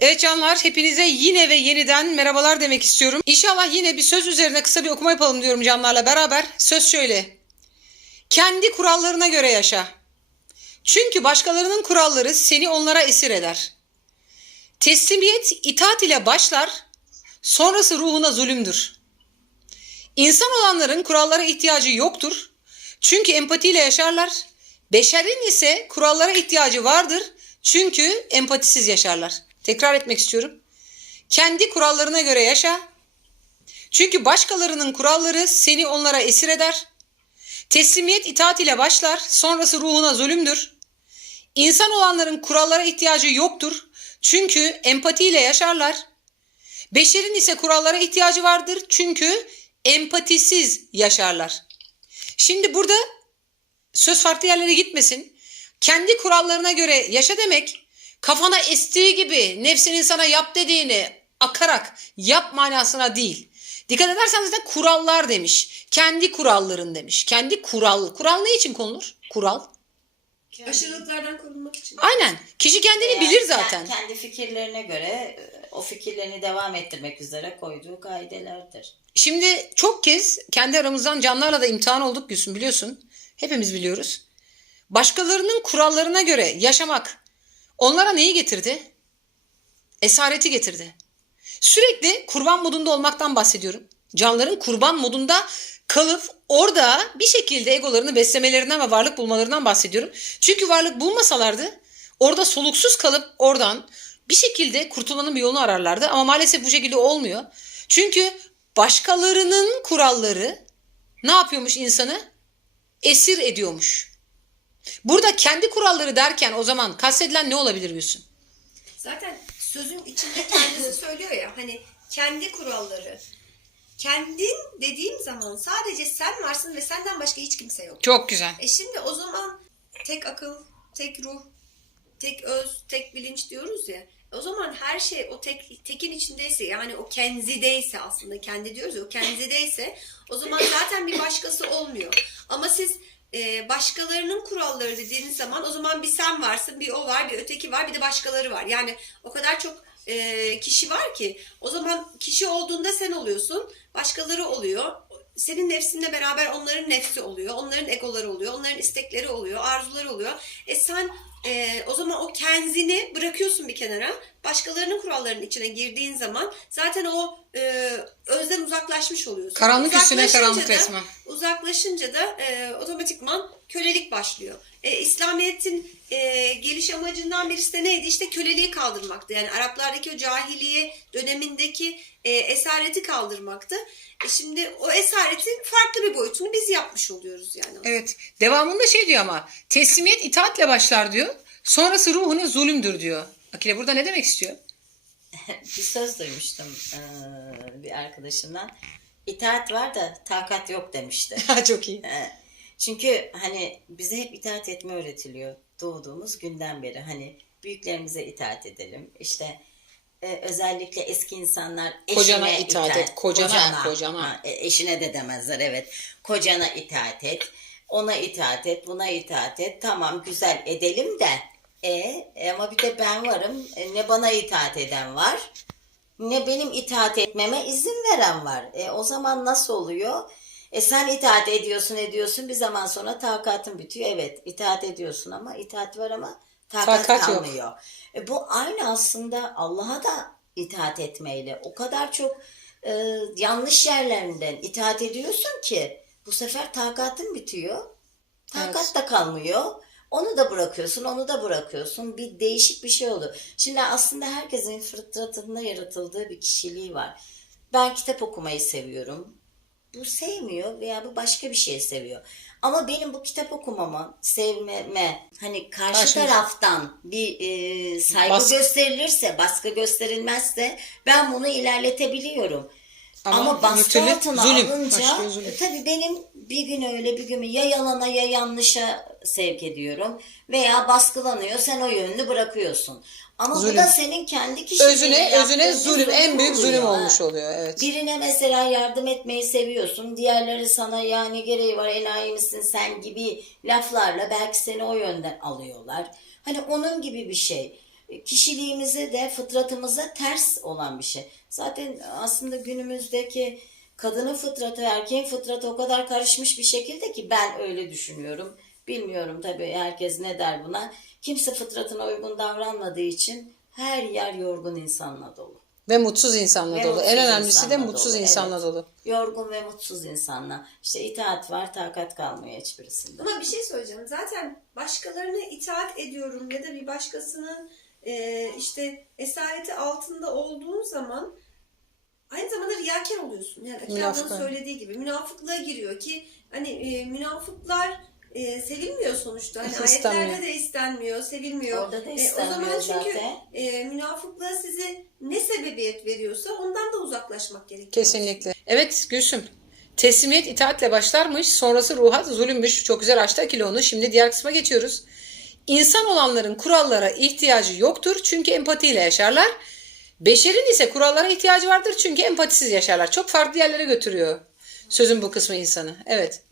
Evet canlar hepinize yine ve yeniden merhabalar demek istiyorum. İnşallah yine bir söz üzerine kısa bir okuma yapalım diyorum canlarla beraber. Söz şöyle. Kendi kurallarına göre yaşa. Çünkü başkalarının kuralları seni onlara esir eder. Teslimiyet itaat ile başlar, sonrası ruhuna zulümdür. İnsan olanların kurallara ihtiyacı yoktur. Çünkü empatiyle yaşarlar. Beşerin ise kurallara ihtiyacı vardır. Çünkü empatisiz yaşarlar. Tekrar etmek istiyorum. Kendi kurallarına göre yaşa. Çünkü başkalarının kuralları seni onlara esir eder. Teslimiyet itaat ile başlar. Sonrası ruhuna zulümdür. İnsan olanların kurallara ihtiyacı yoktur. Çünkü empatiyle yaşarlar. Beşerin ise kurallara ihtiyacı vardır. Çünkü empatisiz yaşarlar. Şimdi burada söz farklı yerlere gitmesin. Kendi kurallarına göre yaşa demek kafana estiği gibi nefsinin sana yap dediğini akarak yap manasına değil. Dikkat edersen zaten kurallar demiş. Kendi kuralların demiş. Kendi kural. Kural ne için konulur? Kural. Aşırılıklardan korunmak için. Aynen. Kişi kendini Veya bilir zaten. Kendi fikirlerine göre e, o fikirlerini devam ettirmek üzere koyduğu kaidelerdir. Şimdi çok kez kendi aramızdan canlarla da imtihan olduk Gülsün biliyorsun. Hepimiz biliyoruz. Başkalarının kurallarına göre yaşamak onlara neyi getirdi? Esareti getirdi. Sürekli kurban modunda olmaktan bahsediyorum. Canların kurban modunda kalıp orada bir şekilde egolarını beslemelerinden ve varlık bulmalarından bahsediyorum. Çünkü varlık bulmasalardı orada soluksuz kalıp oradan bir şekilde kurtulmanın bir yolunu ararlardı. Ama maalesef bu şekilde olmuyor. Çünkü başkalarının kuralları ne yapıyormuş insanı? Esir ediyormuş. Burada kendi kuralları derken o zaman kastedilen ne olabilir Gülsün? Zaten sözün içinde kendisi söylüyor ya hani kendi kuralları. Kendin dediğim zaman sadece sen varsın ve senden başka hiç kimse yok. Çok güzel. E şimdi o zaman tek akıl, tek ruh, tek öz, tek bilinç diyoruz ya. O zaman her şey o tek tekin içindeyse yani o kenzideyse aslında kendi diyoruz ya o kenzideyse o zaman zaten bir başkası olmuyor. Ama siz e, başkalarının kuralları dediğiniz zaman o zaman bir sen varsın, bir o var, bir öteki var, bir de başkaları var. Yani o kadar çok e, kişi var ki o zaman kişi olduğunda sen oluyorsun, başkaları oluyor. Senin nefsinle beraber onların nefsi oluyor, onların egoları oluyor, onların istekleri oluyor, arzuları oluyor. E sen e, o zaman o kenzini bırakıyorsun bir kenara. Başkalarının kurallarının içine girdiğin zaman zaten o e, özden uzaklaşmış oluyorsun. Karanlık üstüne karanlık da- resmen. Uzaklaşınca da e, otomatikman kölelik başlıyor. E, İslamiyet'in e, geliş amacından birisi de neydi? İşte köleliği kaldırmaktı. Yani Araplardaki o cahiliye dönemindeki e, esareti kaldırmaktı. E, şimdi o esaretin farklı bir boyutunu biz yapmış oluyoruz yani. Evet. Devamında şey diyor ama teslimiyet itaatle başlar diyor. Sonrası ruhuna zulümdür diyor. Akile burada ne demek istiyor? bir söz duymuştum eee, bir arkadaşımdan. İtaat var da takat yok demişti. Çok iyi. Çünkü hani bize hep itaat etme öğretiliyor doğduğumuz günden beri. Hani büyüklerimize itaat edelim. İşte e, özellikle eski insanlar Kocana eşine itaat et, kocana, kocana. Ha, e, eşine de demezler evet. Kocana itaat et. Ona itaat et, buna itaat et. Tamam güzel edelim de. E, e, ama bir de ben varım. E, ne bana itaat eden var ne benim itaat etmeme izin veren var. E, o zaman nasıl oluyor? E sen itaat ediyorsun ediyorsun bir zaman sonra takatın bitiyor. Evet itaat ediyorsun ama itaat var ama takat, Takat yok. kalmıyor. E, bu aynı aslında Allah'a da itaat etmeyle o kadar çok e, yanlış yerlerinden itaat ediyorsun ki bu sefer takatın bitiyor. Takat Evet. da kalmıyor. Onu da bırakıyorsun, onu da bırakıyorsun. Bir değişik bir şey oldu. Şimdi aslında herkesin fıtratında yaratıldığı bir kişiliği var. Ben kitap okumayı seviyorum. Bu sevmiyor veya bu başka bir şey seviyor. Ama benim bu kitap okumama, sevmeme, hani karşı Karşı- taraftan bir e, saygı Baskı- gösterilirse, baskı gösterilmezse ben bunu ilerletebiliyorum. Ama Ama, baskı altına zulüm, alınca başka zulüm. e, tabii benim bir gün öyle bir gün ya yalana ya yanlışa sevk ediyorum veya baskılanıyor sen o yönünü bırakıyorsun. Ama Zulüm. bu da senin kendi kişiliğine Özüne yaptığın özüne bir zulüm en büyük oluyor, zulüm olmuş oluyor. Evet. Birine mesela yardım etmeyi seviyorsun. Diğerleri sana yani gereği var enayi misin sen gibi laflarla belki seni o yönden alıyorlar. Hani onun gibi bir şey. Kişiliğimize de fıtratımıza ters olan bir şey. Zaten aslında günümüzdeki kadının fıtratı, erkeğin fıtratı o kadar karışmış bir şekilde ki ben öyle düşünüyorum. Bilmiyorum tabii herkes ne der buna. Kimse fıtratına uygun davranmadığı için her yer yorgun insanla dolu. Ve mutsuz insanla Ve dolu. mutsuz en önemlisi de mutsuz dolu, insanla evet. dolu. Yorgun ve mutsuz insanla. İşte itaat var, takat kalmıyor hiçbirisinde. Ama bir şey söyleyeceğim. Zaten başkalarına itaat ediyorum ya da bir başkasının e, işte esareti altında olduğun zaman aynı zamanda riyakar oluyorsun. Yani Akil söylediği gibi münafıklığa giriyor ki hani e, münafıklar e, sevilmiyor sonuçta. Hani İstenmiyor. ayetlerde de istenmiyor, sevilmiyor. Orada da E, o istenmiyor zaman çünkü zaten. e, münafıklığa size ne sebebiyet veriyorsa ondan da uzaklaşmak gerekiyor. Kesinlikle. Evet Gülsüm. Teslimiyet itaatle başlarmış. Sonrası ruhat zulümmüş. Çok güzel açtı Akil onu. Şimdi diğer kısma geçiyoruz. İnsan olanların kurallara ihtiyacı yoktur. Çünkü empatiyle yaşarlar. Beşerin ise kurallara ihtiyacı vardır. Çünkü empatisiz yaşarlar. Çok farklı yerlere götürüyor. Sözün bu kısmı insanı. Evet.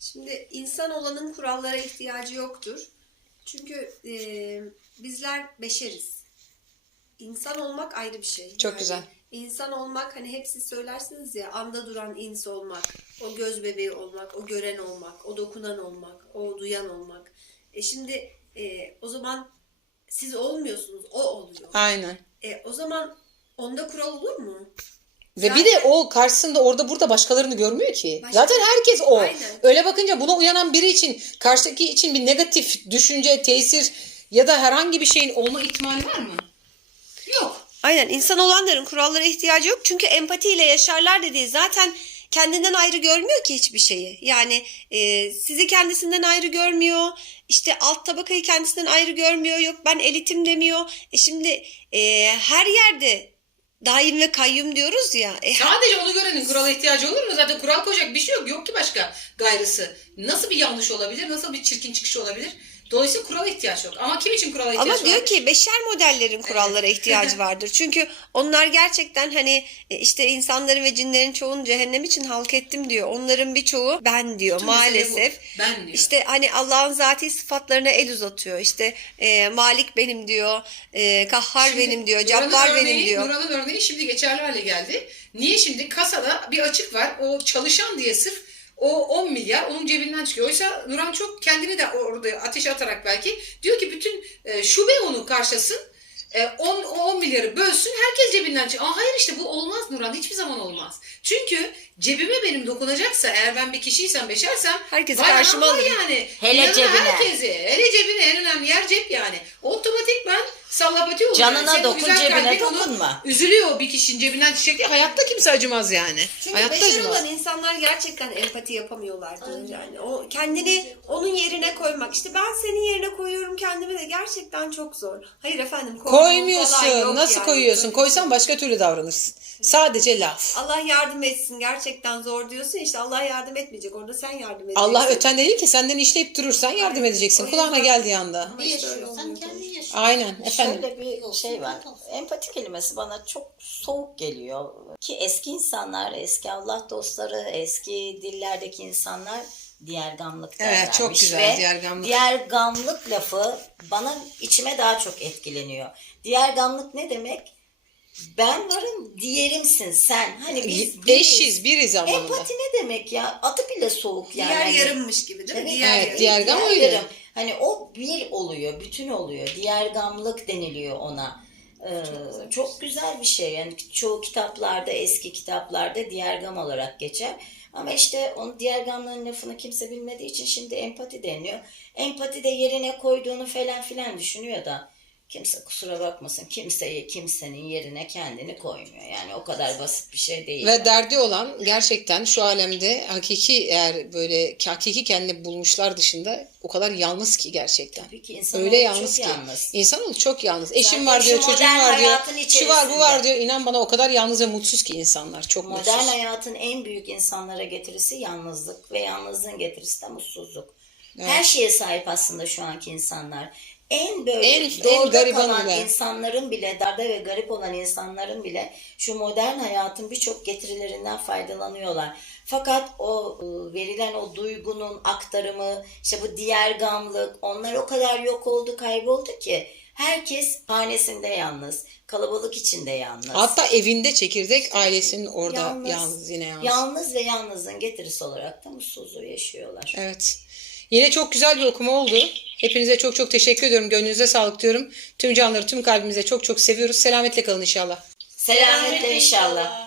Şimdi insan olanın kurallara ihtiyacı yoktur. Çünkü e, bizler beşeriz. İnsan olmak ayrı bir şey. Çok güzel. İnsan olmak hani hep siz söylersiniz ya anda duran ins olmak, o göz bebeği olmak, o gören olmak, o dokunan olmak, o duyan olmak. E şimdi e, o zaman siz olmuyorsunuz, o oluyor. Aynen. E, o zaman onda kural olur mu? Ve bir de o karşısında orada burada başkalarını görmüyor ki. Başka- Zaten herkes o. Aynen. Öyle bakınca buna uyanan biri için karşıdaki için bir negatif düşünce, tesir ya da herhangi bir şeyin olma ihtimali var mı? Yok. Aynen insan olanların kurallara ihtiyacı yok. Çünkü empatiyle yaşarlar dediği zaten kendinden ayrı görmüyor ki hiçbir şeyi. Yani e, sizi kendisinden ayrı görmüyor. İşte alt tabakayı kendisinden ayrı görmüyor. Yok ben elitim demiyor. E şimdi e, her yerde daim ve kayyum diyoruz ya. E, Sadece onu görenin kurala ihtiyacı olur mu? Zaten kural koyacak bir şey yok. Yok ki başka gayrısı. Nasıl bir yanlış olabilir? Nasıl bir çirkin çıkış olabilir? Dolayısıyla kurala ihtiyaç yok. Ama kim için kurala ihtiyaç Ama var? diyor ki beşer modellerin kurallara ihtiyacı vardır. Çünkü onlar gerçekten hani e, işte insanların ve cinlerin çoğunu cehennem için halk ettim diyor. Onların birçoğu ben diyor Bütün maalesef. Ben diyor. İşte hani Allah'ın zati sıfatlarına el uzatıyor. İşte e, Malik benim diyor, e, Kahhar Şimdi benim diyor, Cabbar örneği- benim diyor. Nurhan'ın örneği şimdi geçerli hale geldi. Niye şimdi kasada bir açık var. O çalışan diye sırf o 10 milyar onun cebinden çıkıyor. Oysa Nurhan çok kendini de orada ateşe atarak belki diyor ki bütün e, şube onu karşılasın. E, 10, o 10 milyarı bölsün herkes cebinden çıkıyor. Aa, hayır işte bu olmaz Nurhan hiçbir zaman olmaz. Çünkü cebime benim dokunacaksa eğer ben bir kişiysem beşersem Herkesi karşıma alırım. yani. Hele Yanına cebine. Herkesi. Hele cebine en önemli yer cep yani. Otomatik ben sallapati oluyor. Canına Senin dokun, güzel cebine kalbin dokunma. Üzülüyor o bir kişinin cebinden çiçek diye. Hayatta kimse acımaz yani. Çünkü Hayatta beşer acımaz. olan insanlar gerçekten empati yapamıyorlar diyor yani. O kendini onun yerine koymak. İşte ben senin yerine koyuyorum kendimi de gerçekten çok zor. Hayır efendim koyduğum falan Koymuyorsun. yok Nasıl yani. koyuyorsun? Koysan başka türlü davranırsın. Sadece laf. Allah yardım etsin. Gerçekten zor diyorsun. İşte Allah yardım etmeyecek. Orada sen yardım edeceksin. Allah öten değil ki senden işleyip durursan yardım edeceksin. Kulağına geldiği anda. Ne yaşıyorsan olmuyor. Aynen efendim. Şöyle bir şey var. Empati kelimesi bana çok soğuk geliyor. Ki eski insanlar, eski Allah dostları, eski dillerdeki insanlar diğergamlık Evet, derlermiş. çok güzel, Ve diğergamlık. Diğergamlık lafı bana içime daha çok etkileniyor. Diğergamlık ne demek? Ben varım, diğerimsin sen. Hani biz biriz. Eşiz, biriz anlamında. Empati ne demek ya? Adı bile soğuk yani. Diğer Hani- yarımmış gibi değil mi? Evet, Diğer evet, diğer- Diğer öyle. yarım. Hani o bir oluyor, bütün oluyor. Diğergamlık deniliyor ona. Ee, çok güzel bir şey. Yani çoğu kitaplarda, eski kitaplarda diğergam olarak geçer. Ama işte onun diğergamların lafını kimse bilmediği için şimdi empati deniliyor. Empati de yerine koyduğunu falan filan düşünüyor da kimse kusura bakmasın kimseyi kimsenin yerine kendini koymuyor. Yani o kadar basit bir şey değil. Ve derdi olan gerçekten şu alemde hakiki eğer böyle hakiki kendini bulmuşlar dışında o kadar yalnız ki gerçekten. Tabii ki insanoğlu Öyle yalnız çok ki. yalnız. İnsanoğlu çok yalnız. Eşim var diyor, çocuğum modern var diyor. Şu var, bu var diyor. İnan bana o kadar yalnız ve mutsuz ki insanlar. Çok Modern mutsuz. hayatın en büyük insanlara getirisi yalnızlık ve yalnızlığın getirisi de mutsuzluk. Evet. Her şeye sahip aslında şu anki insanlar. En böyle En- en gariban kalan bile. insanların bile, darda ve garip olan insanların bile şu modern hayatın birçok getirilerinden faydalanıyorlar. Fakat o e, verilen o duygunun aktarımı, işte bu diğer gamlık, onlar o kadar yok oldu, kayboldu ki herkes hanesinde yalnız, kalabalık içinde yalnız. Hatta evinde çekirdek ailesinin orada yalnız, Yalnız. yine yalnız. Yalnız ve yalnızın getirisi olarak da mutsuzluğu yaşıyorlar. Evet. Yine çok güzel bir okuma oldu. Hepinize çok çok teşekkür ediyorum. Gönlünüze sağlık diyorum. Tüm canları tüm kalbimize çok çok seviyoruz. Selametle kalın inşallah. Selametle inşallah.